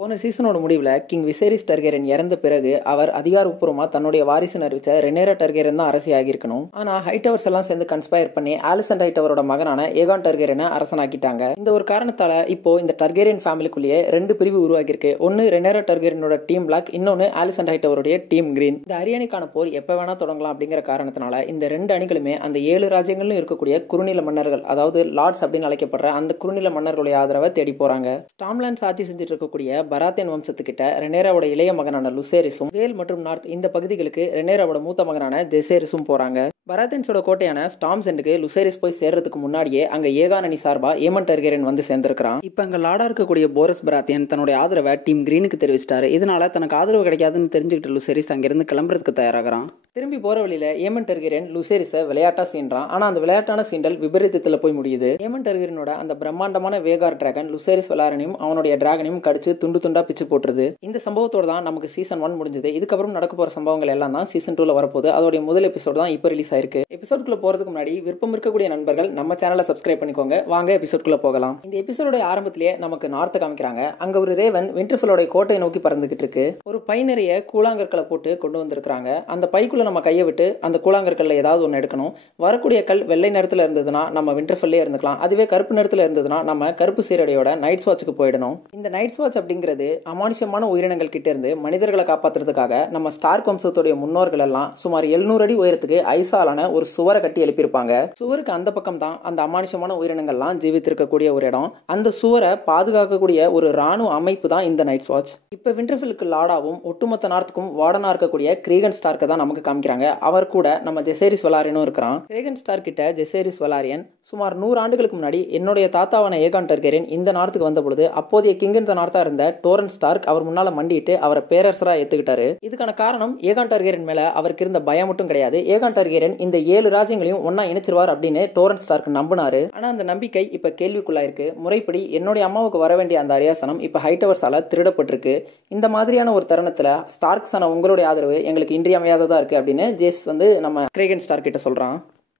போன சீசனோட முடிவில் king Viserys டர்கேரன் இறந்த பிறகு அவர் அதிகாரப்பூர்வமாக தன்னுடைய வாரிசுன்னு அறிவிச்ச ரெனேரா டர்கேரன் தான் அரசி ஆகியிருக்கணும். ஆனால் ஹைட்டவர்ஸ் எல்லாம் சேர்ந்து கன்ஸ்பயர் பண்ணி ஆலிசன் ஹைட்டவரோட மகனான ஏகான் டர்கேரனை அரசனாக்கிட்டாங்க. இந்த ஒரு காரணத்தால இப்போ இந்த டர்கேரியன் ஃபேமிலிக்குள்ளேயே ரெண்டு பிரிவு உருவாகியிருக்கு. ஒன்னு ரெனேரா டர்கேரனோட டீம் பிளாக், இன்னொன்னு ஆலிசன் ஹைட்டவருடைய டீம் கிரீன். இந்த அரியணைக்கான போர் எப்ப வேணா தொடங்கலாம் அப்படிங்கிற காரணத்தினால இந்த ரெண்டு அணிகளுமே அந்த 7 ராஜ்யங்களும் இருக்கக்கூடிய குறுநில மன்னர்கள், அதாவது லார்ட்ஸ் அப்படின்னு அழைக்கப்படுற அந்த குறுநில மன்னர்களுடைய ஆதரவை தேடி போறாங்க. ஸ்டாம்லாண்ட்ஸ் ஆட்சி செஞ்சுட்டு இருக்கக்கூடிய பராத்தியன் வம்சத்துக்கிட்ட ரெனேராவோட இளைய மகனான லுசேரிஸும், வேல் மற்றும் நார்த் இந்த பகுதிகளுக்கு ரெனேராவோட மூத்த மகனான ஜெசேரிஸும் போறாங்க. பராத்தியன்ஸோட கோட்டையான ஸ்டாம்செண்டுக்கு லுசேரிஸ் போய் சேர்றதுக்கு முன்னாடியே அங்க ஏகான் அணி சார்பா ஏமன் டர்கேரியன் வந்து சேர்ந்திருக்கான். இப்ப அங்க லார்டா இருக்கக்கூடிய போரஸ் பராத்தியன் தன்னுடைய ஆதரவை டீம் கிரீனுக்கு தெரிவிச்சிட்டாரு. இதனால தனக்கு ஆதரவு கிடைக்காதுன்னு தெரிஞ்சுக்கிட்டு லுசேரிஸ் அங்கிருந்து கிளம்புறதுக்கு தயாராகிறான். திரும்பி போற வழியில ஏமன் டர்கேரியன் லுசேரிஸை விளையாட்டா சீன்றான். ஆனா அந்த விளையாட்டான சீண்டல் விபரீதத்துல போய் முடியுது. ஏமன் டர்கேரியனோட அந்த பிரம்மாண்டமான வேகார் டிராகன் லுசேரிஸ் வெலாரனையும் அவனுடைய டிராகனையும் கடிச்சு துண்டு துண்டா பிச்சு போட்டுருது. இந்த சம்பவத்தோட தான் நமக்கு சீசன் 1 முடிஞ்சது. இதுக்கப்புறம் நடக்க போற சம்பவங்கள் எல்லாம் தான் சீசன் 2ல வரப்போகுது. அதோட முதல் எபிசோட் தான் இப்போ ரிலீஸ் ஆயிருக்கு. எபிசோட்குள்ள போறதுக்கு முன்னாடி விருப்பம் இருக்கக்கூடிய நண்பர்கள் நம்ம சேனலை சப்ஸ்கிரைப் பண்ணிக்கோங்க. வாங்க எபிசோட்குள்ள போகலாம். இந்த எபிசோட ஆரம்பத்திலேயே நமக்கு நார்த்தை காமிக்கிறாங்க. அங்க ஒரு ரேவன் விண்டர்ஃபெல்லோட கோட்டையை நோக்கி பறந்துகிட்டு இருக்கு. ஒரு பை நிறைய கூழாங்கற்களை போட்டு கொண்டு வந்திருக்காங்க. அந்த பைக்குள்ள நம்ம கையை விட்டு அந்த கூழாங்கற்கள்ல ஏதாவது ஒன்று எடுக்கணும். வரக்கூடிய கல் வெள்ளை நிறத்துல இருந்ததுன்னா நம்ம விண்டர்ஃபெல்லே இருந்துக்கலாம். அதுவே கருப்பு நிறத்துல இருந்ததுன்னா நம்ம கருப்பு சீரடியோட நைட்ஸ் வாட்சுக்கு போயிடணும். இந்த நைட்ஸ் வாட்ச் அப்படிங்கிறது அமானுஷமான உயிரினங்கள் கிட்ட இருந்து மனிதர்களை காப்பாற்றுறதுக்காக நம்ம ஸ்டார்க் வம்சத்துடைய முன்னோர்கள் எல்லாம் சுமார் 700 அடி உயரத்துக்கு ஐசாலான ஒரு சுவரை கட்டி எழுப்பியிருப்பாங்க. சுவருக்கு அந்த பக்கம் தான் அந்த அமானுஷமான உயிரினங்கள்லாம் ஜீவித்திருக்கக்கூடிய ஒரு இடம். அந்த சுவரை பாதுகாக்கக்கூடிய ஒரு ராணுவ அமைப்பு தான் இந்த நைட்ஸ் வாட்ச். இப்ப விண்டர்ஃபெல்லுக்கு லார்டாவும் ஒட்டுமொத்த நார்த்துக்கும் வார்டனா இருக்கக்கூடிய கிரீகன் ஸ்டார்க்கை தான் நமக்கு காமிக்கிறாங்க. அவர் கூட நம்ம ஜெசேரிஸ் வெலாரியனும் இருக்கிறான். கிரீகன் ஸ்டார்க் கிட்ட ஜெசேரிஸ் வெலாரியன் சுமார் 100 ஆண்டுகளுக்கு முன்னாடி என்னுடைய தாத்தாவான ஏகான் டர்கேரியன் இந்த நார்த்துக்கு வந்த பொழுது அப்போதைய கிங் இந்த நார்த்தா இருந்த டோரன் ஸ்டார்க் அவர் முன்னால மண்டிட்டு அவரை பேரரசரா ஏத்துக்கிட்டாரு. இதுக்கான காரணம் ஏகான் டர்கேரியன் மேல அவருக்கு இருந்த பயம் மட்டும் கிடையாது. ஏகான் டர்கேரியன் இந்த 7 ராஜ்யங்களையும் ஒன்னா இணைச்சிருவார் அப்படின்னு டோரன் ஸ்டார்க் நம்பினாரு. ஆனா அந்த நம்பிக்கை இப்ப கேள்விக்குள்ளாயிருக்கு. முறைப்படி என்னுடைய அம்மாவுக்கு வர வேண்டிய அந்த அரியாசனம் இப்ப ஹைட்டவர்ஸால திருடப்பட்டிருக்கு. இந்த மாதிரியான ஒரு தருணத்துல ஸ்டார்க்ஸான உங்களுடைய ஆதரவு எங்களுக்கு இன்றியமையாததா இருக்கு அப்படின்னு ஜேஸ் வந்து நம்ம கிரேகன் ஸ்டார்க் கிட்ட சொல்றான்.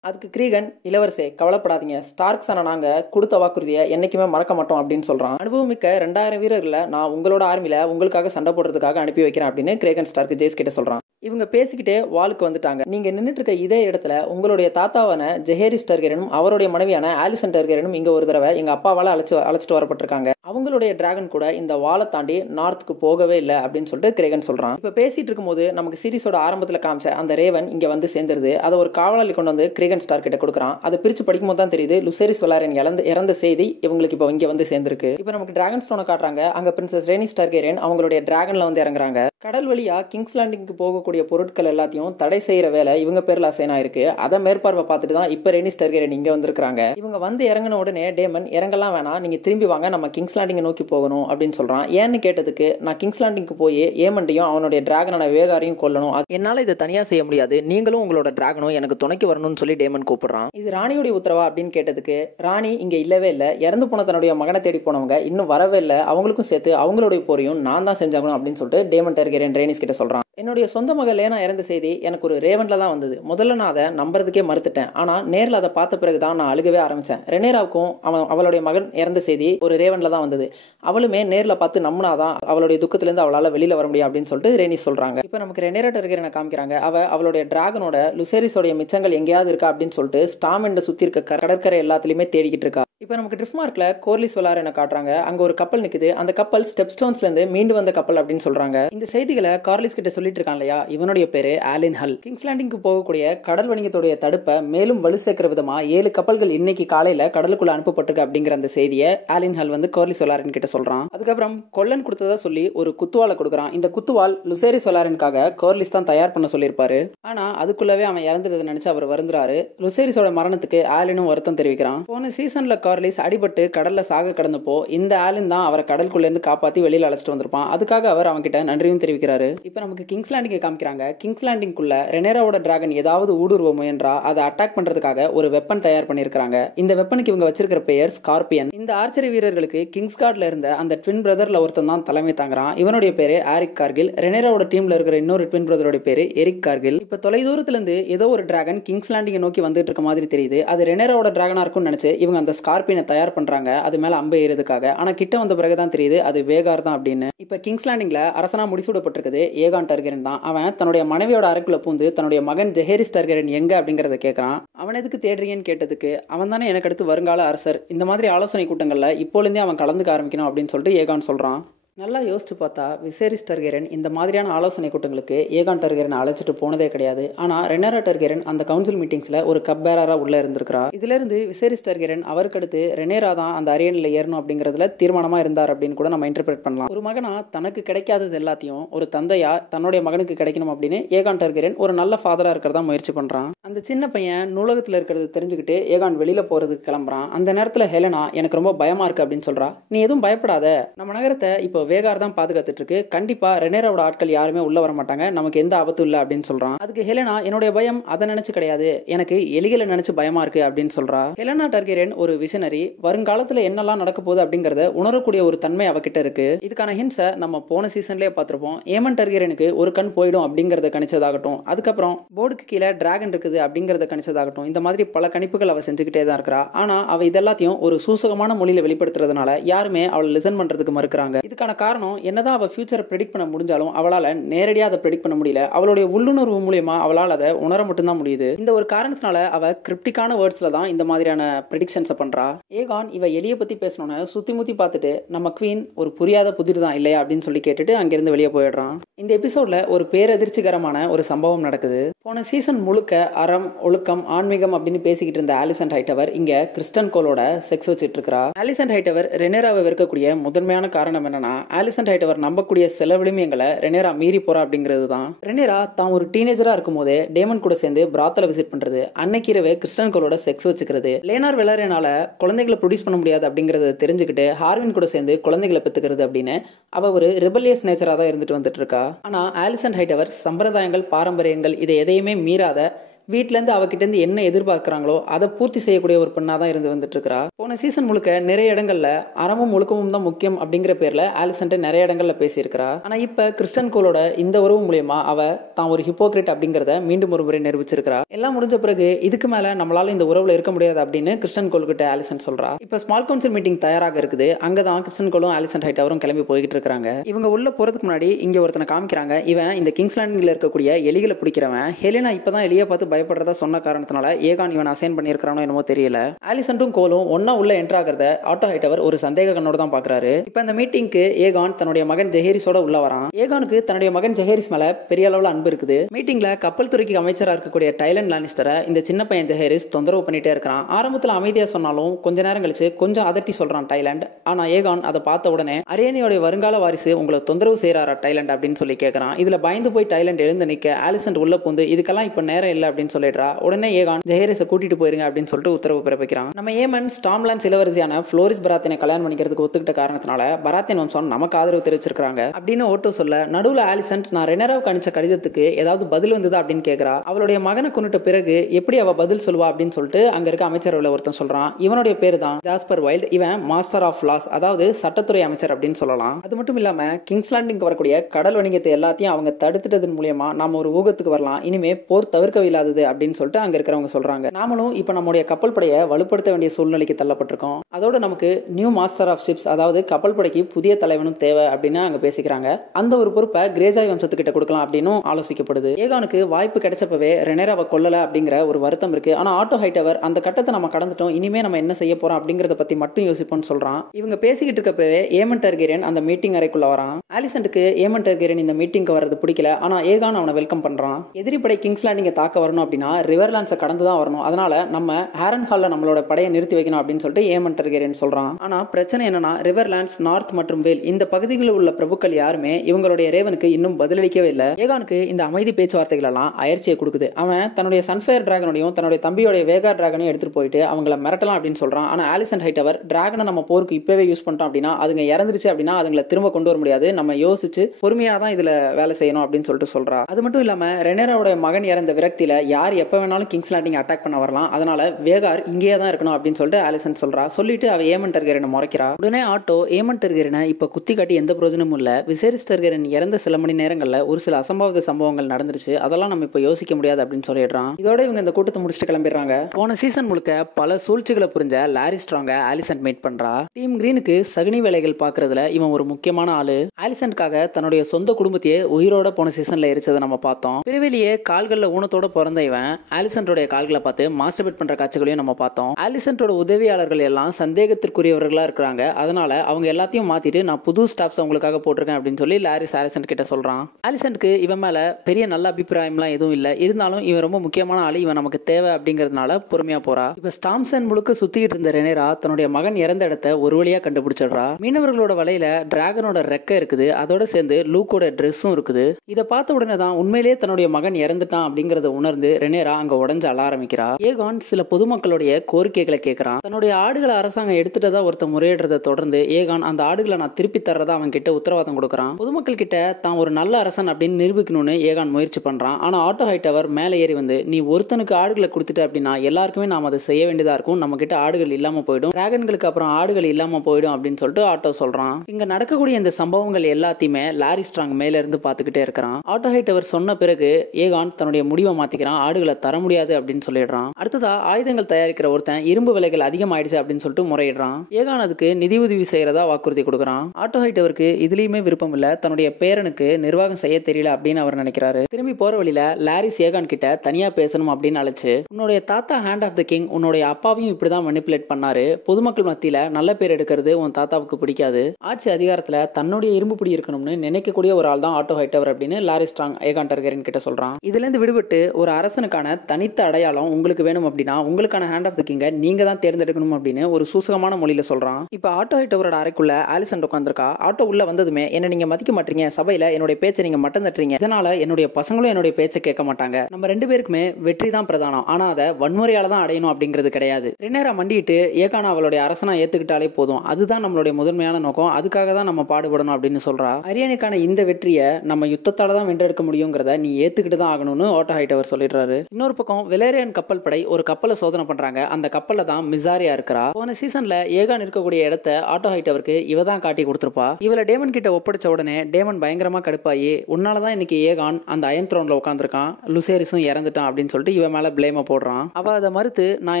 அதுக்கு கிரீகன், இளவரசே கவலைப்படாதீங்க, ஸ்டார்க்ஸ் நாங்க கொடுத்த வாக்குறுதியை என்னைக்குமே மறக்க மாட்டோம் அப்படின்னு சொல்றான். அனுபவமிக்க 2000 வீரர்களை நான் உங்களோட ஆர்மியில உங்களுக்காக சண்டை போடுறதுக்காக அனுப்பி வைக்கிறேன் அப்படின்னு கிரேகன் ஸ்டார்க் ஜேஸ் கிட்ட சொல்றான். இவங்க பேசிக்கிட்டே வாளுக்கு வந்துட்டாங்க. நீங்க நின்றுட்டு இருக்க இதே இடத்துல உங்களுடைய தாத்தாவான ஜெஹேரிஸ் டர்கேரனும் அவருடைய மனைவியான ஆலிசன் டர்கேரனும் இங்க ஒரு தடவை எங்க அப்பாவால அழைச்சிட்டு வரப்பட்டிருக்காங்க. அவங்களுடைய டிராகன் கூட இந்த வாளை தாண்டி நார்த்துக்கு போகவே இல்லை அப்படின்னு சொல்லிட்டு கிரேகன் சொல்றான். இப்ப பேசிட்டு இருக்கும்போது நமக்கு சீரிஸோட ஆரம்பத்துல காமிச்ச அந்த ரேவன் இங்க வந்து சேர்ந்துருது. அதை ஒரு காவலாளி கொண்டு வந்து கிரேகன் ஸ்டார் கிட்ட கொடுக்குறான். அதை பிரிச்சு படிக்கும் போது தான் தெரியுது லுசேரிஸ் வெலாரியன் இறந்த செய்தி இவங்களுக்கு இப்போ இங்க வந்து சேர்ந்திருக்கு. இப்போ நமக்கு டிராகன் ஸ்டோனை காட்டுறாங்க. அங்க பிரின்சஸ் ரேனிஸ் டர்கேரியன் அவங்களுடைய டிராகன்ல வந்து இறங்குறாங்க. கடல் வழியா கிங்ஸ் லேண்டிங்க்கு போகக்கூடிய பொருட்கள் எல்லாத்தையும் தடை செய்யற வேலை இவங்க பேர்ல அசைனா இருக்கு. அதை மேற்பார்வை பார்த்துட்டு தான் இப்ப ரேனிஸ் டர்கேரியன் இங்க வந்திருக்காங்க. இவங்க வந்து இறங்கின உடனே டேமன், இறங்கலாம் வேணாம், நீங்க திரும்பி வாங்க, நம்ம கிங்ஸ் லேண்டிங்கை நோக்கி போகணும் அப்படின்னு சொல்றான். ஏன்னு கேட்டதுக்கு, நான் கிங்ஸ் லேண்டிங்க்கு போய் ஏமண்டையும் அவனுடைய டிராகனான வேகாரையும் கொல்லணும், என்னால இதை தனியா செய்ய முடியாது, நீங்களும் உங்களோட டிராகனும் எனக்கு துணைக்கு வரணும்னு சொல்லி டேமன் கூப்பிடுறான். இது ராணியுடைய உத்தரவா அப்படின்னு கேட்டதுக்கு, ராணி இங்க இல்லவே இல்லை, இறந்து போன தன்னுடைய மகனை தேடி போனவங்க இன்னும் வரவே இல்லை, அவங்களுக்கும் சேர்த்து அவங்களுடைய போரையும் நான் தான் செஞ்சாகணும் அப்படின்னு சொல்லிட்டு டேமன் டர்கேரியன் ரேனிஸ் கிட்ட சொல்றான். என்னுடைய சொந்த மகள் லேனா இறந்த செய்தி எனக்கு ஒரு ரேவன்ல தான் வந்தது. முதல்ல நான் அதை நம்புறதுக்கே மறுத்துட்டேன். ஆனா நேரில் அதை பார்த்த பிறகுதான் நான் அழுகவே ஆரம்பிச்சேன். ரெனேராவுக்கும் அவளுடைய மகன் இறந்த செய்தி ஒரு ரேவன்ல தான் வந்தது. அவளுமே நேரில் பார்த்து நம்பினாதான் அவளுடைய துக்கத்திலிருந்து அவளால் வெளியில வர முடியும் அப்படின்னு சொல்லிட்டு ரேனிஸ் சொல்றாங்க. இப்போ நமக்கு ரெனேரா டர்கேரியனை காமிக்கிறாங்க. அவளுடைய டிராகனோட லுசேரிஸோடைய மிச்சங்கள் எங்கேயாவது இருக்கா அப்படின்னு சொல்லிட்டு ஸ்டாமெண்டை சுத்தி இருக்க கடற்கரை எல்லாத்துலயுமே தேடிக்கிட்டு இருக்கா. இப்போ நமக்கு ட்ரிஃப்மார்க்ல கோர்லிஸ் வெலாரியனை காட்டுறாங்க. அங்க ஒரு கப்பல் நிக்குது. அந்த கப்பல் ஸ்டெப் ஸ்டோன்ஸ்ல இருந்து மீண்டு வந்த கப்பல் அப்படின்னு சொல்றாங்க. இந்த செய்திகளை கார்லிஸ் கிட்ட சொல்லிட்டு இருக்கான் இல்லையா, இவனுடைய பேரு ஆலின் ஹல். கிங்ஸ் லேண்டிங்க்கு போகக்கூடிய கடல் வணிகத்துடைய தடுப்பை மேலும் வலு சேர்க்கிற விதமா 7 கப்பல்கள் இன்னைக்கு காலையில கடலுக்குள்ள அனுப்பப்பட்டிருக்கு அப்படிங்கிற அந்த செய்தியை ஆலின் ஹல் வந்து கோர்லிஸ் வெலாரியன் கிட்ட சொல்றான். அதுக்கப்புறம் கொல்லன் கொடுத்ததா சொல்லி ஒரு குத்துவாலை கொடுக்குறான். இந்த குத்துவால் லுசேரிஸ் வெலாரியனுக்காக கோர்லிஸ் தான் தயார் பண்ண சொல்லியிருப்பாரு. ஆனா அதுக்குள்ளவே அவன் இறந்துட்டதை நினைச்சு அவர் வருந்துறாரு. லுசேரிஸோட மரணத்துக்கு ஆலினும் வருத்தம் தெரிவிக்கிறான். போன சீசன்ல கார்லிஸ் அடிபட்டு கடல்ல சாக கடந்தப்போ இந்த ஆலின் தான் அவரை கடலுக்குள்ள இருந்து காப்பாத்தி வெளியில அழைச்சிட்டு வந்திருப்பான். அதுக்காக அவர் அவன்கிட்ட நன்றியும் தெரிவிக்கிறாரு. இப்ப நமக்கு கிங்ஸ் லேண்டிங்கை காமிக்கிறாங்க. கிங்ஸ் லேண்டிங்குள்ள ரெனேராவோட டிராகன் ஏதாவது ஊடுருவ முயன்றா அதை அட்டாக் பண்றதுக்காக ஒரு வெப்பன் தயார் பண்ணிருக்காங்க. இந்த வெப்பனுக்கு இவங்க வச்சிருக்கிற பெயர் ஸ்கார்பியன். இந்த ஆர்ச்சரி வீரர்களுக்கு கிங்ஸ் கார்ட்ல இருந்த அந்த ட்வின் பிரதர்ல ஒருத்தன் தான் தலைமை தாங்குறான். இவனுடைய பேரு ஆரிக் கார்கில். ரெனேராவோட டீம்ல இருக்கிற இன்னொரு ட்வின் பிரதரோட பேரு எரிக் கார்கில். இப்ப தொலைதூரத்துல இருந்து ஏதோ ஒரு டிராகன் கிங்ஸ் லேண்டிங்கை நோக்கி வந்துட்டு இருக்க மாதிரி தெரியுது. அது ரெனேராவோட டிராகனா இருக்கும்னு நினைச்சு இவங்க அந்த ஸ்கார்பியன் ஹார்பினை தயார் பண்றாங்க அது மேல அம்பு ஏறதுக்காக. ஆனா கிட்ட வந்த பிறகுதான் தெரியுது அது வேகார் தான் அப்படின்னு. இப்ப கிங்ஸ் லேண்டிங்ல அரசனா முடிசூடப்பட்டிருக்குது ஏகான் டார்கெரியன் தான். அவன் தன்னுடைய மனைவியோட அறைக்குள்ள பூந்து தன்னுடைய மகன் ஜெஹேரிஸ் டார்கெரியன் எங்க அப்படிங்கறத கேட்கறான். அவன் எதுக்கு தேடுறீங்கன்னு கேட்டதுக்கு அவன் தானே எனக்கு அடுத்து வருங்கால அரசர், இந்த மாதிரி ஆலோசனை கூட்டங்கள்ல இப்போலேருந்தே அவன் கலந்துக்க ஆரம்பிக்கணும் அப்படின்னு சொல்லிட்டு ஏகான் சொல்றான். நல்லா யோசிச்சு பார்த்தா விசேரிஸ் டார்கெரியன் இந்த மாதிரியான ஆலோசனை கூட்டங்களுக்கு ஏகான் டார்கெரியன் அழைச்சிட்டு போனதே கிடையாது. ஆனா ரெனேரா டார்கெரியன் அந்த கவுன்சில் மீட்டிங்ஸ்ல ஒரு கப்பேரரா உள்ள இருந்திருக்கிறா. இதுல இருந்து விசேரிஸ் டார்கெரியன் அவருக்கு அடுத்து ரெனேரா தான் அந்த அரியணையில ஏறணும் அப்படிங்கறதுல தீர்மானமா இருந்தார் அப்படின்னு கூட நம்ம இன்டர்பிரேட் பண்ணலாம். ஒரு மகனா தனக்கு கிடைக்காதது எல்லாத்தையும் ஒரு தந்தையா தன்னுடைய மகனுக்கு கிடைக்கணும் அப்படின்னு ஏகான் டார்கெரியன் ஒரு நல்ல ஃபாதரா இருக்கிறதா முயற்சி பண்றான். அந்த சின்ன பையன் நூலகத்துல இருக்கிறது தெரிஞ்சுக்கிட்டு ஏகான் வெளியில போறதுக்கு கிளம்புறான். அந்த நேரத்துல ஹெலனா எனக்கு ரொம்ப பயமா இருக்கு அப்படின்னு சொல்றா. நீ எதுவும் பயப்படாத, நம்ம நகரத்தை இப்போ வேகார் தான் பாதுகாத்துட்டு இருக்கு, கண்டிப்பா ரெனேராவோட ஆட்கள் யாருமே உள்ள வர மாட்டாங்க, நமக்கு எந்த ஆபத்தும் இல்ல அப்படின்னு சொல்றான். அதுக்கு ஹெலனா என்னுடைய பயம் அதை நினைச்சு கிடையாது, எனக்கு எலிகளை நினைச்சு பயமா இருக்கு அப்படின்னு சொல்றா. ஹெலனா டார்கெரியன் ஒரு விசனரி, வருங்காலத்துல என்னெல்லாம் நடக்க போகுது அப்படிங்கறத உணரக்கூடிய ஒரு தன்மை அவகிட்ட இருக்கு. இதுக்கான ஹின்ஸை நம்ம போன சீசன்லயே பார்த்திருப்போம். ஏமன் டார்கெரியனுக்கு ஒரு கண் போயிடும் அப்படிங்கறத கணிச்சதாகட்டும், அதுக்கப்புறம் போர்டுக்கு கீழே டிராகன் இருக்குது அப்படிங்கறத கணிச்சதாகட்டும், இந்த மாதிரி பல கணிப்புகள் அவ செஞ்சுக்கிட்டே தான் இருக்கிறா. ஆனா அவ இதெல்லாத்தையும் ஒரு சூசகமான மொழியில வெளிப்படுத்துறதுனால யாருமே அவளை லிசன் பண்றதுக்கு மறுக்கிறாங்க. இதுக்கான காரணம் என்னதான் அவ ஃபியூச்சரை ப்ரெடிக்ட் பண்ண முடிஞ்சாலும் அவளால நேரடியாக அதை ப்ரெடிக்ட் பண்ண முடியல. அவளுடைய உள்ளுணர்வு மூலியமா அவளால் அதை உணர மட்டும்தான் முடியுது. இந்த ஒரு காரணத்தினால அவ கிரிப்டிக்கான வேர்ட்ஸ்ல தான் இந்த மாதிரியான ப்ரெடிக்ஷன்ஸை பண்றா. ஏகான் இவ எலியை பத்தி பேசணும்னு சுத்தி முத்தி பார்த்துட்டு நம்ம குவீன் ஒரு புரியாத புதிர் தான் இல்லையா அப்படின்னு சொல்லி கேட்டுட்டு அங்கிருந்து வெளியே போயிடுறான். இந்த எபிசோட்ல ஒரு பேரதிர்ச்சிகரமான ஒரு சம்பவம் நடக்குது. போன சீசன் முழுக்க அறம், ஒழுக்கம், ஆன்மீகம் அப்படின்னு பேசிக்கிட்டு இருந்த ஆலிசன் ஹைட்டவர் இங்க கிறிஸ்டன் கோலோட செக்ஸ் வச்சிட்டு இருக்கா. ஆலிசன் ஹைட்டவர் ரெனேராவை வெறுக்கக்கூடிய முதன்மையான காரணம் என்னன்னா, ஆலிசன் ஹைட்டவர் நம்பக்கூடிய சில விளிமியங்களை ரெனேரா மீறி போறா அப்படிங்கிறது தான். ரெனேரா தான் ஒரு டீனேஜரா இருக்கும் போதே டேமன் கூட சேர்ந்து பிராத்தல விசிட் பண்றது, அன்னைக்கு இரவே கிறிஸ்டன் கோலோட செக்ஸ் வச்சுக்கிறது, லேனார் வெலரேனால குழந்தைகளை ப்ரொடியூஸ் பண்ண முடியாது அப்படிங்கறத தெரிஞ்சுக்கிட்டு ஹார்வின் கூட சேர்ந்து குழந்தைகளை பெற்றுக்கிறது அப்படின்னு அவ ஒரு ரிபல்லியஸ் நேச்சரா தான் இருந்துட்டு வந்துட்டு இருக்கா. ஆனா ஆலிசன் ஹைட்டவர் சம்பிரதாயங்கள், பாரம்பரியங்கள் இதை எதையுமே மீறாத வீட்டிலேருந்து அவகிட்ட இருந்து என்ன எதிர்பார்க்குறாங்களோ அதை பூர்த்தி செய்யக்கூடிய ஒரு பெண்ணாக தான் இருந்து வந்துட்டு இருக்கா. போன சீசன் முழுக்க நிறைய இடங்கள்ல அறமும் ஒழுக்கமும் தான் முக்கியம் அப்படிங்கிற பேர்ல ஆலிசன்ட்டு நிறைய இடங்கள்ல பேசியிருக்கிறா. ஆனா இப்ப கிறிஸ்டன் கோலோட இந்த உறவு மூலியமா அவ தான் ஒரு ஹிப்போக்ரிட் அப்படிங்கிறத மீண்டும் ஒரு முறை நிரூபிச்சிருக்கிறா. எல்லாம் முடிஞ்ச பிறகு இதுக்கு மேல நம்மளால இந்த உறவுல இருக்க முடியாது அப்படின்னு கிறிஸ்டன் கோல் கிட்ட ஆலிசன் சொல்றா. இப்ப ஸ்மால் கவுன்சில் மீட்டிங் தயாராக இருக்குது. அங்கதான் கிறிஸ்டன் கோலும் ஆலிசன் ஹைட்டவரும் கிளம்பி போய்கிட்டு இருக்காங்க. இவங்க உள்ள போறதுக்கு முன்னாடி இங்க ஒருத்தனை காமிக்கிறாங்க. இவன் இந்த கிங்ஸ் லேண்டிங்ல இருக்கக்கூடிய எலிகளை பிடிக்கிறவன். ஹெலனா இப்பதான் எலியை பார்த்து பயப்படுறதா சொன்ன காரணத்தினால ஏகான் இவன் அசைன் பண்ணியிருக்கானோ என்னமோ தெரியல. ஆலிசன்ட்டும் கோலும் ஒன்னா உள்ள என்டர் ஆகிறத ஆட்டோ ஹைட்டவர் ஒரு சந்தேக கண்ணோட தான் பாக்குறாரு. இப்ப இந்த மீட்டிங்க்கு ஏகான் தன்னுடைய மகன் ஜெஹேரிஸோட உள்ள வரான். ஏகானுக்கு தன்னுடைய மகன் ஜெஹேரிஸ் மேல பெரிய அளவுல அன்பு இருக்குது. மீட்டிங்ல கப்பல் துறைக்கு அமைச்சரா இருக்கக்கூடிய டைலன் லானிஸ்டரை இந்த சின்ன பையன் ஜெஹேரிஸ் தொந்தரவு பண்ணிட்டே இருக்கிறான். ஆரம்பத்துல அமைதியா சொன்னாலும் கொஞ்ச நேரம் கழிச்சு கொஞ்சம் அதட்டி சொல்றான் டைலண்ட். ஆனா ஏகான் அதை பார்த்த உடனே அரியணையோட வருங்கால வாரிசு உங்களை தொந்தரவு செய்யறாரா டைலண்ட் அப்படின்னு சொல்லி கேட்கறான். இதுல பயந்து போய் டைலண்ட் எழுந்து நிக்க ஆலிசன்ட் உள்ள பூந்து இதுக்கெல்லாம் இப்ப நேரம் இல்லை அப்படின்னு சொல்லிடுறா. உடனே ஏகான் ஜெஹேரிஸை கூட்டிட்டு போயிருங்க அப்படின்னு சொல்லிட்டு உத்தரவு பிறப்பிக்கிறான். நம்ம ஏமன் ஸ்டாம்லாண்ட் இளவரசியான ஃப்ளோரிஸ் பராத்தினை கல்யாணம் பண்ணிக்கிறதுக்கு ஒத்துக்கிட்ட காரணத்தினால பராத்தின் வம்சம் நமக்கு ஆதரவு தெரிவிச்சிருக்காங்க அப்படின்னு ஓட்டோ சொல்ல, நடுவுல ஆலிசன்ட் நான் ரெனேராவுக்கு அனுப்பிச்ச கடிதத்துக்கு ஏதாவது பதில் வந்ததா அப்படின்னு கேட்கிறா. அவளுடைய மகனை கொண்டுட்ட பிறகு எப்படி அவ பதில் சொல்வா அப்படின்னு சொல்லிட்டு அங்க இருக்க அமைச்சரவையில் ஒருத்தன் சொல்றான். இவனுடைய பேரு தான் ஜாஸ்பர் வைல்ட். இவன் மாஸ்டர் ஆஃப் லாஸ், அதாவது சட்டத்துறை அமைச்சர் அப்படின்னு சொல்லலாம். அது மட்டும் இல்லாம கிங்ஸ் லேண்டிங்க்கு வரக்கூடிய கடல் வணிகத்தை எல்லாத்தையும் அவங்க தடுத்துட்டதன் மூலியமா நாம ஒரு ஊகத்துக்கு வரலாம். இனிமே போர் தவிர்க்கவில்லாதது அப்படின்னு சொல்லிட்டு அங்க இருக்கிறவங்க சொல்றாங்க. நாமளும் இப்ப நம்முடைய கப்பல் படையை வலுப்படுத்த வேண்டிய சூழ்நிலைக்கு தள்ளப்பட்டிருக்கோம். அதோட நமக்கு நியூ மாஸ்டர் ஆஃப் ஷிப்ஸ், அதாவது கப்பல் படைக்கு புதிய தலைவனும் தேவை அப்படின்னு அங்க பேசிக்கிறாங்க. அந்த ஒரு பொறுப்பை கிரேஜாய் வம்சத்துக்கிட்ட கொடுக்கலாம் அப்படின்னு ஆலோசிக்கப்படுது. ஏகானுக்கு வாய்ப்பு கிடைச்சப்பவே ரெனேராவை கொல்லல அப்படிங்கிற ஒரு வருத்தம் இருக்கு. ஆனா ஆட்டோ ஹைட்டவர் அந்த கட்டத்தை நம்ம கடந்துட்டோம், இனிமே நம்ம என்ன செய்ய போறோம் அப்படிங்கறத பத்தி மட்டும் யோசிப்போம்னு சொல்றான். இவங்க பேசிக்கிட்டு இருக்கப்பவே ஏமன் டார்கெரியன் அந்த மீட்டிங் அறைக்குள்ள வரான். ஆலிசன்ட்டுக்கு ஏமன் டார்கெரியன் இந்த மீட்டிங்க்கு வர்றது பிடிக்கல. ஆனா ஏகான் அவனை வெல்கம் பண்றான். எதிரி படை கிங்ஸ் லேண்டிங்கை தாக்க வரணும் அப்படின்னா ரிவர்லாண்ட்ஸை கடந்து தான் வரணும். அதனால நம்ம ஹேரன் ஹால்ல நம்மளோட படையை நிறுத்தி வைக்கணும் அப்படின்னு சொல்லிட்டு ஏமன் டார்கெரியன் சொல்றான். ஆனா பிரச்சனை என்னன்னா ரிவர்லாண்ட்ஸ், நார்த் மற்றும் வேல் இந்த பகுதிகளில் உள்ள பிரபுக்கள் யாருமே இவங்களுடைய ரேவனுக்கு இன்னும் பதிலளிக்கவே இல்லை. ஏகானுக்கு இந்த அமைதி பேச்சுவார்த்தைகள் எல்லாம் அயற்சியை கொடுக்குது. அவன் தன்னுடைய சன்ஃபயர் டிராகனையும் தன்னுடைய தம்பியோட வேகா டிராகனையும் எடுத்துட்டு போயிட்டு அவங்கள மிரட்டலாம் அப்படின்னு சொல்றான். ஆனா ஆலிசன் ஹைட்டவர் டிராகனை நம்ம போருக்கு இப்பவே யூஸ் பண்ணிட்டோம் அப்படின்னா அதுங்க இறந்துருச்சு அப்படின்னா அதுங்களை திரும்ப கொண்டு வர முடியாது, நம்ம யோசிச்சு பொறுமையா தான் இதுல வேலை செய்யணும் அப்படின்னு சொல்லிட்டு சொல்றா. அது மட்டும் இல்லாம ரெனேராவோட மகன் இறந்த விரக்தியில யார் எப்போ வேணாலும் கிங்ஸ் லேண்டிங் அட்டாக் பண்ண வரலாம், அதனால வேகார் இங்கேயே தான் இருக்கணும் அப்படின்னு சொல்லிட்டு ஆலிசன் சொல்றா. சொல்லிட்டு அவ ஏமன் டர்கெரனை முறைக்கிறா. உடனே ஆட்டோ ஏமன் டர்கெரனை இப்ப குத்தி காட்டி எந்த பிரயோஜனமும் இல்ல, விசேரிஸ் டர்கெரன் இறந்த சில மணி நேரங்கள்ல ஒரு சில அசம்பாவித சம்பவங்கள் நடந்துருச்சு, அதெல்லாம் நம்ம இப்ப யோசிக்க முடியாது அப்படின்னு சொல்லிடுறான். இதோட இவங்க இந்த கூட்டத்தை முடிச்சுட்டு கிளம்பிடுறாங்க. போன சீசன் முழுக்க பல சூழ்ச்சிகளை புரிஞ்ச லாரி ஸ்ட்ராங்க ஆலிசன் மீட் பண்றா. டீம் கிரீனுக்கு சகுனி வேலைகள் பாக்குறதுல இவன் ஒரு முக்கியமான ஆளு. ஆலிசனுக்காக தன்னுடைய சொந்த குடும்பத்தையே உயிரோட போன சீசன்ல எரிச்சதை நம்ம பார்த்தோம். பிரிவிலேயே கால்கள்ல ஊனத்தோட பிறந்த இவன் ஆலிசன்டோட கால்களை பார்த்து மாஸ்டர்பேட் பண்ற காட்சிகளையும் நம்ம பார்த்தோம். ஆலிசன்டோட உதவியாளர்கள் எல்லாம் சந்தேகத்திற்குரியவர்களா இருக்கிறாங்க, அதனால அவங்க எல்லாத்தையும் மாத்திட்டு நான் புது ஸ்டாஃப்ஸ் உங்களுக்காக போட்டிருக்கேன் அப்படின்னு சொல்லி லாரிஸ் ஆலிசன் கிட்ட சொல்றான். ஆலிசனுக்கு இவன் மேல பெரிய நல்ல அபிப்பிராயம்லாம் எதுவும் இல்ல, இருந்தாலும் இவன் ரொம்ப முக்கியமான ஆளு, இவன் நமக்கு தேவை அப்படிங்கறதுனால பொறுமையா போறா. இப்ப ஸ்டாம்சன் முழுக்க சுத்திட்டு இருந்த ரெனேரா தன்னுடைய மகன் இறந்த இடத்த ஒரு வழியா கண்டுபிடிச்சிடுறா. மீனவர்களோட வலையில டிராகனோட ரெக்கை இருக்குது, அதோட சேர்ந்து லூக்கோட ட்ரெஸ்ஸும் இருக்குது. இதை பார்த்த உடனே தான் உண்மையிலேயே தன்னுடைய மகன் இறந்துட்டான் அப்படிங்கறத உணர்ந்து ரெனேரா அங்க உடஞ்சு அழ ஆரம்பிக்கிறா. ஏகான் சில பொதுமக்களுடைய கோரிக்கைகளை கேட்கிறான். தன்னுடைய ஆடுகளை அரசாங்கம் எடுத்துட்டதா ஒருத்த முறையிடுறதை தொடர்ந்து ஏகான் அந்த ஆடுகளை நான் திருப்பி தர்றதா அவன் கிட்ட உத்தரவாதம் கொடுக்கறான். பொதுமக்கள் கிட்ட தான் ஒரு நல்ல அரசன் அப்படின்னு நிரூபிக்கணும்னு ஏகான் முயற்சி பண்றான். ஆனா ஆட்டோ ஹைட்டவர் மேலே ஏறி வந்து நீ ஒருத்தனுக்கு ஆடுகளை கொடுத்துட்டு அப்படின்னா எல்லாருக்குமே நாம அதை செய்ய வேண்டியதா இருக்கும், நம்ம கிட்ட ஆடுகள் இல்லாம போயிடும், டிராகன்களுக்கு அப்புறம் ஆடுகள் இல்லாம போயிடும் அப்படின்னு சொல்லிட்டு ஆட்டோ சொல்றான். இங்க நடக்கக்கூடிய இந்த சம்பவங்கள் எல்லாத்தையுமே லாரி ஸ்ட்ராங் மேல இருந்து பாத்துக்கிட்டே இருக்கிறான். ஆட்டோ ஹைட்டவர் சொன்ன பிறகு ஏகான் தன்னுடைய முடிவை மாத்திக்கிறான், ஆடுகளை தர முடியாது அப்படின்னு சொல்லிடுறான். அடுத்ததா ஆயுதங்கள் தயாரிக்கிற ஒருத்தன் இரும்பு விலைகள் அதிகமாயிடுச்சு அப்படின்னு சொல்லிட்டு முறையிடுறான். ஏகான் அதுக்கு நிதி உதவி செய்யறதா வாக்குறுதி கொடுக்கறான். ஆட்டோ ஹைட்டவருக்கு இதுலயுமே விருப்பம் இல்ல, தன்னுடைய பேரனுக்கு நிர்வாகம் செய்ய தெரியல அப்படின்னு அவர் நினைக்கிறாரு. திரும்பி போற வழியில லாரிஸ் ஏகான் கிட்ட தனியா பேசணும் அப்படின்னு அழைச்சு, உன்னுடைய தாத்தா ஹேண்ட் ஆஃப் த கிங் உன்னுடைய அப்பாவையும் இப்படிதான் மனிப்புலேட் பண்ணாரு, பொதுமக்கள் மத்தியில நல்ல பேர் எடுக்கிறது உன் தாத்தாவுக்கு பிடிக்காது, ஆட்சி அதிகாரத்துல தன்னுடைய இரும்பு பிடி இருக்கணும்னு நினைக்கக்கூடிய ஒரு ஆள் தான் ஆட்டோ ஹைட்டவர் அப்படின்னு லாரி ஸ்ட்ராங் ஏகான் டர்கெரன் கிட்ட சொல்றான். இதுல இருந்து விடுபட்டு ஒரு அரசனுக்கான தனித்த அடையாளம் உங்களுக்கு வேணும் அப்படின்னா உங்களுக்கான ஹேண்ட் ஆஃப் த கிங்கை நீங்க தான் தேர்ந்தெடுக்கணும் அப்படின்னு ஒரு சூசகமான மொழியில சொல்றான். இப்ப ஆட்டோ ஹைட்டவரோட அறைக்குள்ள ஆலிசன் உட்கார்ந்திருக்கா. ஆட்டோ உள்ள வந்ததுமே என்ன நீங்க மதிக்க மாட்டீங்க, சபையில என்னுடைய பேச்சை நீங்க மட்டம் தட்டுறீங்க, இதனால என்னுடைய பசங்களும் என்னுடைய பேச்சை கேட்க மாட்டாங்க, நம்ம ரெண்டு பேருக்குமே வெற்றி தான் பிரதானம், ஆனா அதை வன்முறையால தான் அடையணும் அப்படிங்கிறது கிடையாது. ரெனேரா மண்டிட்டு ஏகானா அவளுடைய அரசனா ஏத்துக்கிட்டாலே போதும், அதுதான் நம்மளுடைய முதன்மையான நோக்கம், அதுக்காக தான் நம்ம பாடுபடணும் அப்படின்னு சொல்றா. அரியணைக்கான இந்த வெற்றியை நம்ம யுத்தத்தால தான் வென்றெடுக்க முடியுங்கிறத நீ ஏத்துக்கிட்டு தான் ஆகணும்னு ஆட்டோ ஹைட்டவர் சொல்லிடுறாரு. இன்னொரு பக்கம் வெலேரியன் கப்பல் படை ஒரு கப்பலை சோதனை பண்றாங்க. அந்த கப்பல்ல தான் மிசாரியா இருக்கிறா. போன சீசன்ல ஏகான் இருக்கக்கூடிய இடத்த ஆட்டோ ஹைட்டவருக்கு இவ தான் காட்டி கொடுத்திருப்பா. இவளை டேமன் கிட்ட ஒப்படைச்ச உடனே டேமன் பயங்கரமா கடுப்பாயி உன்னாலதான் இன்னைக்கு ஏகான் அந்த அயன் த்ரோன்ல உட்கார்ந்திருக்கான், லுசேரிஸும் இறந்துட்டான் அப்படின்னு சொல்லிட்டு இவன் மேல பிளேம போடுறான். அவ அதை மறுத்து நான்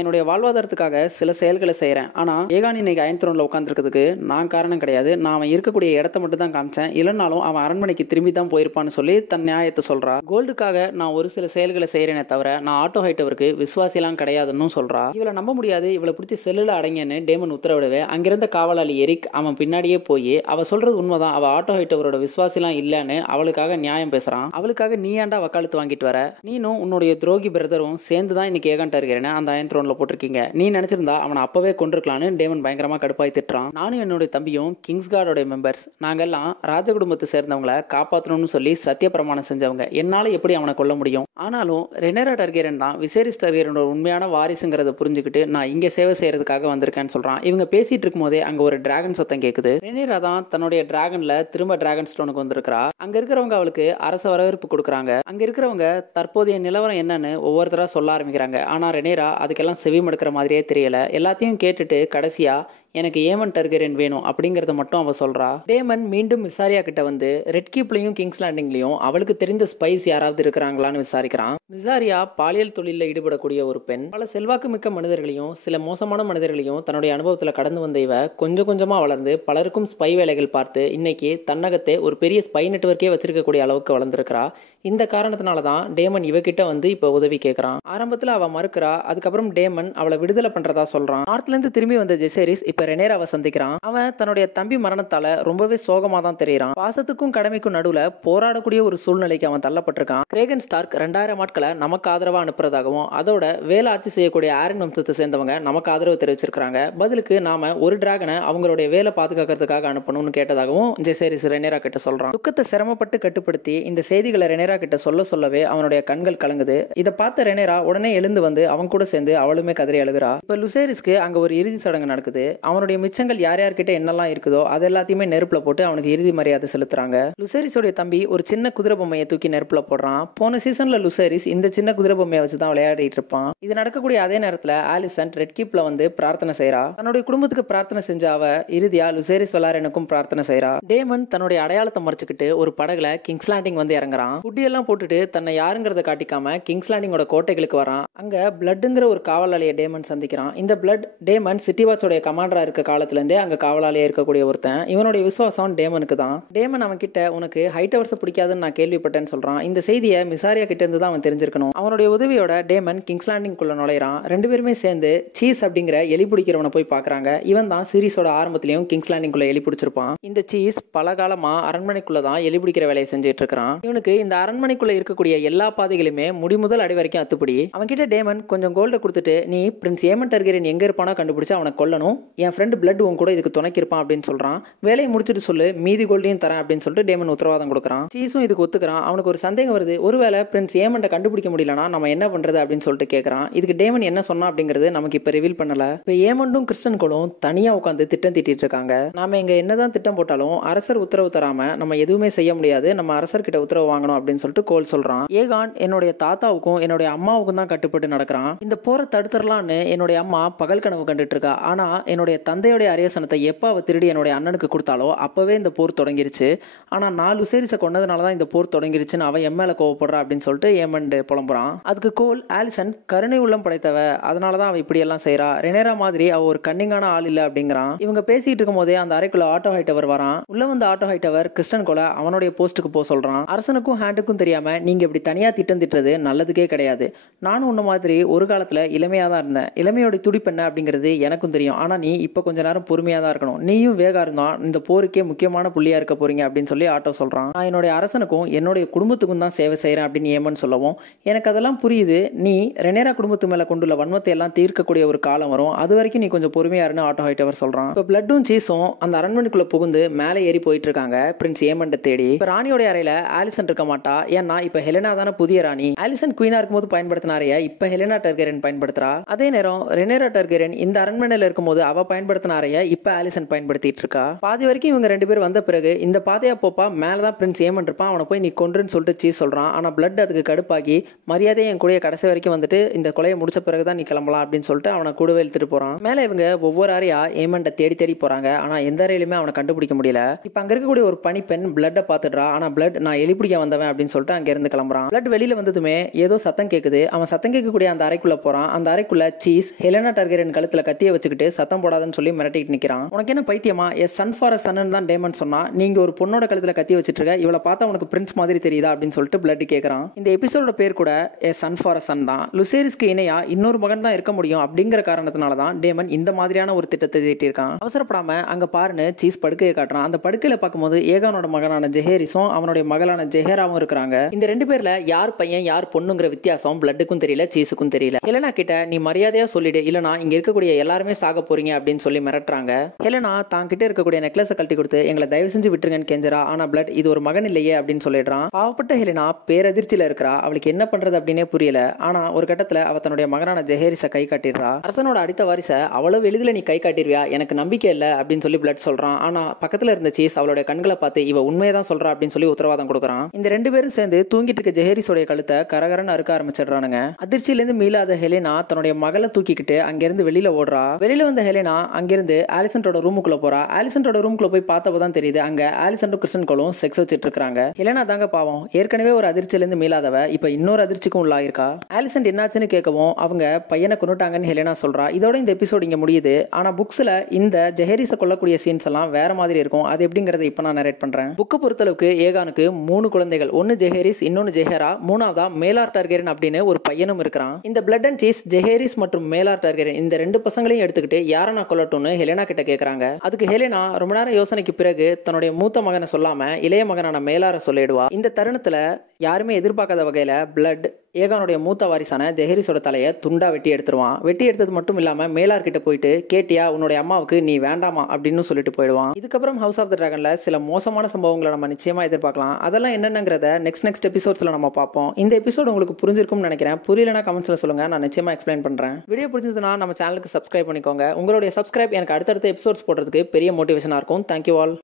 என்னுடைய வாழ்வாதாரத்துக்காக சில செயல்களை செய்யறேன், ஆனா ஏகான் இன்னைக்கு அயன் த்ரோன்ல உட்கார்ந்திருக்கிறதுக்கு நான் காரணம் கிடையாது, நான் அவன் இருக்கக்கூடிய இடத்த மட்டும் தான் காமிச்சேன், இல்லைனாலும் அவன் அரண்மனைக்கு திரும்பி தான் போயிருப்பான்னு சொல்லி தன் நியாயத்தை சொல்றா. கோல்டுக்காக நான் ஒரு சில செயல்களை செய்யறேனே தவிர நான் ஆட்டோ ஹைட்டவருக்கு விசுவாசிலாம் கிடையாதுன்னு சொல்றா. இவளை நம்ப முடியாது, இவளை பிடிச்சி செல்லுல அடங்கன்னு டேமன் உத்தரவிடவே அங்கிருந்த காவலாளி எரிக் அவன் பின்னாடியே போய் அவ சொல்றது உண்மைதான், அவ ஆட்டோ ஹைட்டவரோட விசுவாசிலாம் இல்லன்னு அவளுக்காக நியாயம் பேசுறான். அவளுக்காக நீ ஏன்டா வக்காலத்து வாங்கிட்டு வர, நீனும் உன்னுடைய துரோகி பிரதரும் சேர்ந்து தான் இன்னைக்கு ஏகான் டர்கெரனை அந்த அயன் த்ரோன்ல போட்டிருக்கீங்க, நீ நினைச்சிருந்தா அவனை அப்பவே கொண்டிருக்கலான்னு டேமன் பயங்கரமா கடுப்பாய் திட்டுறான். நானும் என்னுடைய தம்பியும் கிங்ஸ்கார்டோட மெம்பர்ஸ், நாங்கெல்லாம் ராஜ குடும்பத்தை சேர்ந்தவங்களை காப்பாற்றணும்னு சொல்லி சத்திய பிரமாணம் செஞ்சவங்க, என்னால எப்படி அவனை கொல்ல முடியும், ஆனாலும் ரெனேரா டர்கெரன் தான் விசேரிஸ் டர்கெரனோட உண்மையான வாரிசுங்கிறத புரிஞ்சுக்கிட்டு நான் இங்க சேவை செய்யறதுக்காக வந்திருக்கேன்னு சொல்றான். இவங்க பேசிட்டு இருக்கும் போதே அங்க ஒரு டிராகன் சத்தம் கேக்குது. ரெனேரா தான் தன்னுடைய டிராகன்ல திரும்ப டிராகன் ஸ்டோனுக்கு வந்திருக்கா. அங்க இருக்கிறவங்க அவளுக்கு அரச வரவேற்பு கொடுக்குறாங்க. அங்க இருக்கிறவங்க தற்போதைய நிலவரம் என்னன்னு ஒவ்வொருத்தரா சொல்ல ஆரம்பிக்கிறாங்க. ஆனா ரெனேரா அதுக்கெல்லாம் செவி மடுக்கிற மாதிரியே தெரியல. எல்லாத்தையும் கேட்டுட்டு கடைசியா எனக்கு ஏமன் டர்கெரன் வேணும் அப்படிங்கறத மட்டும் அவ சொல்றா. டேமன் மீண்டும் மிசாரியா கிட்ட வந்து ரெட் கீப்லயும் கிங்ஸ் லேண்டிங்லயும் அவளுக்கு தெரிந்த ஸ்பைஸ் யாராவது இருக்கிறாங்களான்னு விசாரிக்கிறான். மிசாரியா பாலியல் தொழில ஈடுபடக்கூடிய ஒரு பெண். பல செல்வாக்கு மிக்க மனிதர்களையும் சில மோசமான மனிதர்களையும் தன்னுடைய அனுபவத்துல கடந்து வந்த இவ கொஞ்சம் கொஞ்சமா வளர்ந்து பலருக்கும் ஸ்பை வேலைகள் பார்த்து இன்னைக்கு தன்னகத்தை ஒரு பெரிய ஸ்பை நெட்வொர்க்கே வச்சிருக்கக்கூடிய அளவுக்கு வளர்ந்துருக்கிறா. இந்த காரணத்தினாலதான் டேமன் இவகிட்ட வந்து இப்ப உதவி கேட்கறான். ஆரம்பத்துல அவ மறுக்கிறா. அதுக்கப்புறம் டேமன் அவளை விடுதலை பண்றதா சொல்றான். நார்த்ல இருந்து திரும்பி வந்த ஜெசேரிஸ் இப்ப ரெனேராவை சந்திக்கிறான். அவன் தன்னுடைய தம்பி மரணத்தால ரொம்பவே சோகமா தான் தெரியுறான். பாசத்துக்கும் கடமைக்கும் நடுவுல போராடக்கூடிய ஒரு சூழ்நிலைக்கு அவன் தள்ளப்பட்டிருக்கான். கிரேகன் ஸ்டார்க் 2000 ஆட்களை நமக்கு ஆதரவா அனுப்புறதாகவும் அதோட வேலை ஆட்சி செய்யக்கூடிய ஆரன் வம்சத்தை சேர்ந்தவங்க நமக்கு ஆதரவு தெரிவிச்சிருக்காங்க, பதிலுக்கு நாம ஒரு டிராகனை அவங்களுடைய வேலை பாதுகாக்கிறதுக்காக அனுப்பணும்னு கேட்டதாகவும் ஜெசேரிஸ் ரெனேரா கிட்ட சொல்றான். துக்கத்தை சிரமப்பட்டு கட்டுப்படுத்தி இந்த செய்திகளை ரெனேரா கிட்ட சொல்லவே அவனுடைய கண்கள் கலங்குது. இதை பார்த்த ரெனேரா உடனே எழுந்து வந்து அவன் கூட சேர்ந்து அவளுமே கதறி அழுகிறா. இப்ப லுசேரிஸ்க்கு அங்க ஒரு இறுதி சடங்கு நடக்குது. அவனுடைய மிச்சங்கள் யார் யார்கிட்ட என்னெல்லாம் இருக்குதோ அது எல்லாத்தையுமே நெருப்புல போட்டு அவனுக்கு இறுதி மரியாதை செலுத்துறாங்க. லுசேரிஸோடைய தம்பி ஒரு சின்ன குதிரை பொம்மையை தூக்கி நெருப்புல போடுறான். போன சீசன்ல லுசேரிஸ் இந்த சின்ன குதிரை பொம்மையை வச்சு தான் விளையாடிட்டு இருப்பான். இது நடக்கக்கூடிய அதே நேரத்துல ஆலிசன் ரெட் கீப்ல வந்து பிரார்த்தனை செய்றா. தன்னுடைய குடும்பத்துக்கு பிரார்த்தனை செஞ்ச அவ இறுதியா லுசேரிஸ் வெலாரனுக்கும் பிரார்த்தனை செய்றா. டேமன் தன்னுடைய அடையாளத்தை மறைச்சுக்கிட்டு ஒரு படகுல கிங்ஸ் லேண்டிங் வந்து இறங்குறான். குட்டி எல்லாம் போட்டுட்டு தன்னை யாருங்கிறத காட்டிக்காம கிங்ஸ் லேண்டிங்கோட கோட்டைகளுக்கு வரான். அங்க பிளட்ங்கிற ஒரு காவலாளியை டேமன் சந்திக்கிறான். இந்த பிளட் டேமன் சிட்டி வாட்சோட கமாண்டரா இருக்க காலத்துல இருந்தே அங்க காவலாளியா இருக்கக்கூடிய ஒருத்தன். இவனுடைய விசுவாசம் டேமனுக்கு தான். டேமன் அவன் கிட்ட உனக்கு ஹைட்டவர்ஸ் பிடிக்காதுன்னு நான் கேள்விப்பட்டேன்னு சொல்றான். இந்த செய்தியை மிசாரியா கிட்ட இருந்து தான் அவன் தெரிஞ்சிருக்கணும். அவனுடைய உதவியோட டேமன் கிங்ஸ் லேண்டிங் குள்ள நுழைறான். ரெண்டு பேருமே சேர்ந்து சீஸ் அப்படிங்கிற எலி பிடிக்கிறவனை போய் பாக்குறாங்க. இவன் தான் சீரிஸோட ஆரம்பத்திலையும் கிங்ஸ் லேண்டிங் குள்ள எலி பிடிச்சிருப்பான். இந்த சீஸ் பல காலமா அரண்மனைக்குள்ள தான் எலி பிடிக்கிற வேலையை செஞ்சுட்டு இருக்கான். இவனுக்கு இந்த அரண்மனைக்குள்ள இருக்கக்கூடிய எல்லா பாதைகளுமே முடிமுதல் அடி வரைக்கும் அத்துப்படி. அவன் கிட்ட டேமன் கொஞ்சம் கோல்ட கொடுத்துட்டு நீ பிரின்ஸ் ஏமன் டார்கெரியன் எங்க இருப்பானோ கண்டுபிடிச்சு அவனை கொல்லணும். என் ஃப்ரெண்ட் பிளட் உன் கூட இதுக்கு துணைக்கு இருப்பான் அப்படின்னு சொல்றான். வேலையை முடிச்சுட்டு சொல்லு, மீதி கோல்டையும் தரேன் அப்படின்னு சொல்லிட்டு டேமன் உத்தரவாதம் கொடுக்குறான். சீஸும் இதுக்கு ஒத்துக்கிறான். அவனுக்கு ஒரு சந்தேகம் வருது. ஒருவேளை பிரின்ஸ் ஏமன்ட கண்டுபிடிக்க முடியலனா நம்ம என்ன பண்றது அப்படின்னு சொல்லிட்டு கேட்கறான். இதுக்கு டேமன் என்ன சொன்னா அப்படிங்கிறது நமக்கு இப்ப ரிவீல் பண்ணல. இப்ப ஏமண்டும் கிறிஸ்டன் கோலும் தனியா உட்காந்து திட்டம் திட்டிட்டு இருக்காங்க. நாம இங்க என்னதான் திட்டம் போட்டாலும் அரசர் உத்தரவு தராம நம்ம எதுவுமே செய்ய முடியாது. நம்ம அரசர் கிட்ட உத்தரவு வாங்கணும் அப்படின்னு சொல்லிட்டு கோல் சொல்றான். ஏகான் என்னுடைய தாத்தாவுக்கும் என்னுடைய அம்மாவுக்கும் தான் கட்டுப்பட்டு நடக்கிறான். இந்த போரை தடுத்துடலான்னு என்னுடைய அம்மா பகல் கனவு கண்டுட்டு இருக்கா. ஆனா என்னுடைய தந்தையோட அரேசனத்தை எப்ப அவ திருடி என்னுடைய அண்ணனுக்கு கொடுத்தாலோ அப்பவே இந்த போர் தொடங்கிருச்சு. ஆனா நான் லுசேரிஸை கொண்டதுனாலதான் இந்த போர் தொடங்கிருச்சுன்னு அவன் என் மேல கோவப்படுறா அப்படின்னு சொல்லிட்டு ஏமண்ட் புலம்புறான். அதுக்கு கோல் ஆலிசன் கருணை உள்ளம் படைத்தவ, அதனாலதான் அவ இப்படி எல்லாம் செய்யறா. ரெனேரா மாதிரி அவ ஒரு கன்னிங்கான ஆள் இல்ல அப்படிங்கிறான். இவங்க பேசிட்டு இருக்கும் போதே அந்த அறைக்குள்ள ஆட்டோ ஹைட்டவர் வரான். உள்ள வந்து ஆட்டோ ஹைட்டவர் கிறிஸ்டன் கோல அவனுடைய போஸ்ட்டுக்கு போக சொல்றான். அரசனுக்கும் ஹேண்டுக்கும் தெரியாம நீங்க இப்படி தனியா திட்டம் திட்டுறது நல்லதுக்கே கிடையாது. நானும் உன்ன மாதிரி ஒரு காலத்துல இளமையா தான் இருந்தேன். இளமையோட துடிப்பு என்ன அப்படிங்கிறது எனக்கும் தெரியும். ஆனா நீ இப்ப கொஞ்ச நேரம் பொறுமையா தான் இருக்கணும். நீயும் வேகா இருந்தா இந்த போருக்கே முக்கியமான புள்ளியா இருக்க போறீங்க அப்படின்னு சொல்லி ஆட்டோ சொல்றான். நான் என்னுடைய அரசனுக்கும் என்னுடைய குடும்பத்துக்கும் தான் சேவை செய்யறேன் அப்படின்னு ஏமன் சொல்லவும் எனக்கு அதெல்லாம் புரியுது. நீ ரெனேரா குடும்பத்து மேல கொண்டுள்ள வன்மத்தை எல்லாம் தீர்க்கக்கூடிய ஒரு காலம் வரும். அது வரைக்கும் நீ கொஞ்சம் பொறுமையா இருன்னு ஆட்டோ ஹைட்டவர் சொல்றான். இப்ப பிளட்டும் சீஸும் அந்த அரண்மனைக்குள்ள புகுந்து மேலே ஏறி போயிட்டு இருக்காங்க பிரின்ஸ் ஏமண்ட தேடி. இப்ப ராணியோட அறையில ஆலிசன் இருக்க மாட்டா. ஏன்னா இப்ப ஹெலனா தானே புதிய ராணி. ஆலிசன் குயினா இருக்கும்போது பயன்படுத்தினாரையா இப்ப ஹெலனா டார்கெரியன் பயன்படுத்துறா. அதே நேரம் ரெனேரா டார்கெரியன் இந்த அரண்மனையில இருக்கும்போது அவ பயன்படுத்தினாரையா இப்ப ஆலிசன் பயன்படுத்திட்டு இருக்கா. பாதி வரைக்கும் இவங்க ரெண்டு பேர் வந்த பிறகு இந்த பாதையா போப்பா, மேலதான் பிரின்ஸ் ஏமன் இருப்பான், அவனை போய் நீ கொன்றுன்னு சொல்லிட்டு சீஸ் சொல்றான். ஆனா பிளட் அதுக்கு கடுப்பாகி மரியாதையை என் கூட கடைசி வரைக்கும் வந்துட்டு இந்த கொலையை முடிச்ச பிறகுதான் நீ கிளம்பலாம் அப்படின்னு சொல்லிட்டு அவனை கூடவே இழுத்துட்டு போறான். மேல இவங்க ஒவ்வொரு அறையா ஏமன்ட தேடி தேடி போறாங்க. ஆனா எந்த அறையிலுமே அவனை கண்டுபிடிக்க முடியல. இப்ப அங்க இருக்கக்கூடிய ஒரு பனிப்பெண் பிளட்ட பாத்துடுறா. ஆனா பிளட் நான் எலி பிடிக்க வந்தவன் அப்படின்னு சொல்லிட்டு அங்க இருந்து கிளம்புறான். பிளட் வெளியில வந்ததுமே ஏதோ சத்தம் கேக்குது. அவன் சத்தம் கேட்கக்கூடிய அந்த அறைக்குள்ள போறான். அந்த அறைக்குள்ள சீஸ் ஹெலனா டார்கெரியன் கழுத்துல கத்திய வச்சுக்கிட்டு சத்தம் போடாதுன்னு சொல்லி மிரட்டிட்டு நிக்கிறான். உனக்கு என்ன பைத்தியமா, எ சன் ஃபார் அ சன்னு தான் டேமன் சொன்னா, நீங்க ஒரு பொண்ணோட கழுத்துல கத்தி வச்சிட்டு இருக்க, இவளை பார்த்தா உனக்கு பிரின்ஸ் மாதிரி தெரியுதா அப்படின்னு சொல்லிட்டு பிளட் கேட்கறான். இந்த எபிசோட பேர் கூட எ சன் ஃபார் அ சன் தான். லுசேரிஸ்க்கு இணையா இன்னொரு மகன் தான் இருக்க முடியும் அப்படிங்கிற காரணத்தினால தான் டேமன் இந்த மாதிரியான ஒரு திட்டத்தை தீட்டியிருக்கான். அவசரப்படாம அங்க பாருன்னு சீஸ் படுக்கையை காட்டுறான். அந்த படுக்கையில பார்க்கும்போது ஏகானோட மகனான ஜெஹேரிஸும் அவனுடைய மகளான ஜெஹேராவும் இருக்கிறாங்க. இந்த ரெண்டு பேர்ல யார் பையன் யார் பொண்ணுங்கிற வித்தியாசம் பிளட்டுக்கும் தெரியல, சீஸுக்கும் தெரியல. ஹெலனா கிட்ட நீ மரியாதையா சொல்லிடு, இல்லனா இங்க இருக்கக்கூடிய எல்லாருமே சாக போறீங்க அப்படின்னு சொல்லி மிரட்டுறாங்க. ஹெலனா தான் கிட்ட இருக்கக்கூடிய நெக்லஸை கழட்டி கொடுத்து எங்களை தயவு செஞ்சு விட்டுருங்கன்னு கெஞ்சரா. ஆனா பிளட் இது ஒரு மகன் இல்லையே அப்படின்னு சொல்லிடுறான். பாவப்பட்ட ஹெலனா பேரதிர்ச்சியில இருக்கிறா. அவளுக்கு என்ன பண்றது அப்படின்னே புரியல. ஆனா ஒரு கட்டத்துல அவ தன்னுடைய மகனான ஜெஹேரிஸை கை காட்டிடுறா. அரசனோட அடுத்த வாரிசை அவ்வளவு எளிதில் நீ கை காட்டிடுவியா, எனக்கு நம்பிக்கை இல்லை அப்படின்னு சொல்லி பிளட் சொல்றான். ஆனா பக்கத்துல இருந்த சீஸ் அவளுடைய கண்களை பார்த்து இவ உண்மையை தான் சொல்றா அப்படின்னு சொல்லி உத்தரவாதம் கொடுக்குறான். இந்த ரெண்டு பேரும் சேர்ந்து தூங்கிட்டு இருக்க ஜெஹேரிஸோட கழுத்தை கரகரன்னு அறுக்க ஆரம்பிச்சிடுறானுங்க. அதிர்ச்சியிலிருந்து மீளாத ஹெலனா தன்னுடைய மகளை தூக்கிக்கிட்டு அங்கிருந்து வெளியில ஓடுறா. வெளியில வந்த ஹெலனா அங்கிருந்து ஆலிசன்டோட ரூமுக்குள்ள போறா. ஆலிசன்டோட ரூமுக்குள்ள போய் பார்த்தப்பதான் தெரியுது அங்க ஆலிசன்டும் கிறிஸ்டன் கோலும் செக்ஸ் வச்சிட்டு இருக்காங்க. ஹெலனா தாங்க பாவம், ஏற்கனவே ஒரு அதிர்ச்சியிலிருந்து மீளாதவ இப்ப இன்னொரு அதிர்ச்சிக்கும் உள்ளாயிருக்கா. ஆலிசன் என்னாச்சுன்னு கேட்கவும் அவங்க பையனை கொன்னுட்டாங்கன்னு ஹெலனா சொல்றா. இதோட இந்த எபிசோட் இங்க முடியுது. ஆனா புக்ஸ்ல இந்த ஜெஹேரிஸை கொல்லக்கூடிய சீன்ஸ் எல்லாம் வேற மாதிரி இருக்கும். அது எப்படிங்கறத இப்ப நான் நரேட் பண்றேன். புக்கை பொறுத்தளவுக்கு ஏகானுக்கு 3 குழந்தைகள், ஒன்னு ஜெஹேரிஸ், இன்னொன்னு ஜெஹேரா, மூணாவதா மேலார் டார்கெரியன் அப்படின்னு ஒரு பையனும் இருக்கிறான். இந்த பிளட் அண்ட் சீஸ் ஜெஹேரிஸ் மற்றும் மேலார் டார்கெரியன் இந்த ரெண்டு பசங்களையும் எடுத்துக்கிட்டு யாரை நான் கொல்லட்டும்னு ஹெலனா கிட்ட கேக்குறாங்க. அதுக்கு ஹெலனா ரொம்ப நேரம் யோசனைக்கு பிறகு தன்னுடைய மூத்த மகனை சொல்லாம இளைய மகனான மேலார சொல்லிடுவா. இந்த தருணத்துல யாருமே எதிர்பார்க்காத வகையில் பிளட் ஏகானுடைய மூத்த வாரிசான ஜெஹரிஸோட தலையை துண்டா வெட்டி எடுத்துருவான். வெட்டி எடுத்தது மட்டும் இல்லாமல் மேலார்கிட்ட போயிட்டு கேட்டியா உன்னுடைய அம்மாவுக்கு நீ வேண்டாமா அப்படின்னு சொல்லிட்டு போயிடுவான். இதுக்கப்புறம் ஹவுஸ் ஆஃப் த டிராகன்ல சில மோசமான சம்பவங்களை நம்ம நிச்சயமா எதிர்பார்க்கலாம். அதெல்லாம் என்னென்னங்கிறத நெக்ஸ்ட் எபிசோட்ஸ்ல நம்ம பார்ப்போம். இந்த எபிசோட் உங்களுக்கு புரிஞ்சிருக்கும்னு நினைக்கிறேன். புரியலனா கமெண்ட்ஸ்ல சொல்லுங்க, நான் நிச்சயமா எக்ஸ்பிளைன் பண்றேன். வீடியோ பிடிச்சதுன்னா நம்ம சேனலுக்கு சப்ஸ்கிரைப் பண்ணிக்கோங்க. உங்களுடைய சப்ஸ்கிரைப் எனக்கு அடுத்தடுத்த எபிசோட்ஸ் போடுறதுக்கு பெரிய மோட்டிவேஷனா இருக்கும். Thank you all.